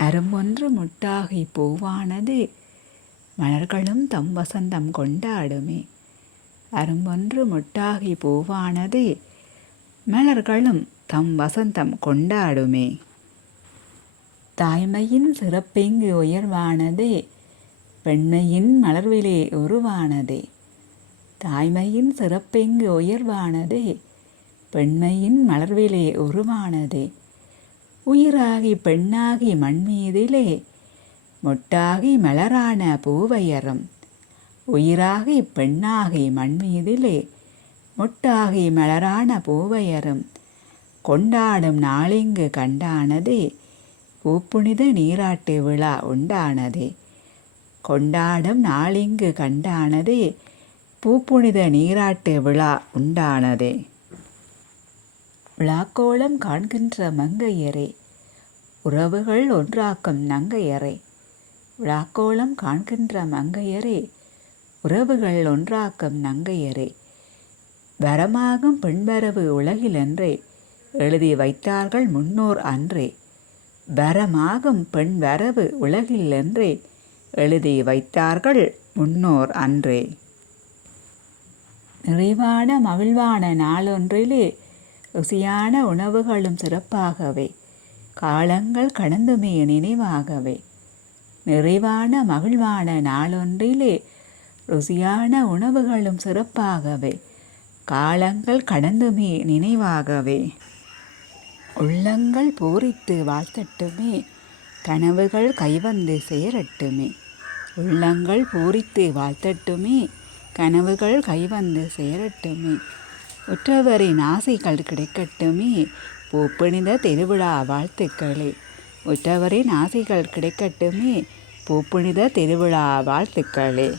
அரும்பொன்று முட்டாகி பூவானது. மலர்களும் தம் வசந்தம் கொண்டாடுமே. அரும்பொன்று முட்டாகி பூவானது. மலர்களும் தம் வசந்தம் கொண்டாடுமே. தாய்மையின் சிறப்பெங்கு உயர்வானதே. பெண்மையின் மலர்விலே உருவானதே. தாய்மையின் சிறப்பெங்கு உயர்வானதே. பெண்மையின் மலர்விலே உருவானதே. உயிராகி பெண்ணாகி மண்மீதிலே மொட்டாகி மலரான பூவையரும். உயிராகி பெண்ணாகி மண்மீதிலே மொட்டாகி மலரான பூவையரும். கொண்டாடும் நாளிங்கு கண்டானதே பூப்புனித நீராட்டு விழா உண்டானதே. கொண்டாடும் நாளிங்கு கண்டானதே பூப்புனித நீராட்டு விழா உண்டானதே. விழாக்கோலம் காண்கின்ற மங்கையரே. உறவுகள் ஒன்றாக்கும் நங்கையரே. விழாக்கோலம் காண்கின்ற மங்கையரே. உறவுகள் ஒன்றாக்கும் நங்கையரே. வரமாகும் பெண்வரவு உலகிலன்றே. எழுதி வைத்தார்கள் முன்னோர் அன்றே. வரமாகும் பெண் வரவு எழுதி வைத்தார்கள் முன்னோர் அன்றே. நிறைவான மகிழ்வான நாளொன்றிலே ருசியான உணவுகளும் சிறப்பாகவே. காலங்கள் கடந்துமே நினைவாகவே. நிறைவான மகிழ்வான நாளொன்றிலே ருசியான உணவுகளும் சிறப்பாகவே. காலங்கள் கடந்துமே நினைவாகவே. உள்ளங்கள் பூரித்து வாழ்த்தட்டுமே. கனவுகள் கைவந்து சேரட்டுமே. உள்ளங்கள் பூரித்து வாழ்த்தட்டுமே. கனவுகள் கைவந்து சேரட்டுமே. உற்றவரின் ஆசைகள் கிடைக்கட்டுமே. பூப்பணிந்த திருவிழா வாழ்த்துக்களே. உற்றவரின் ஆசைகள் கிடைக்கட்டுமே. பூப்புனித திருவிழா வாழ்த்துக்களே.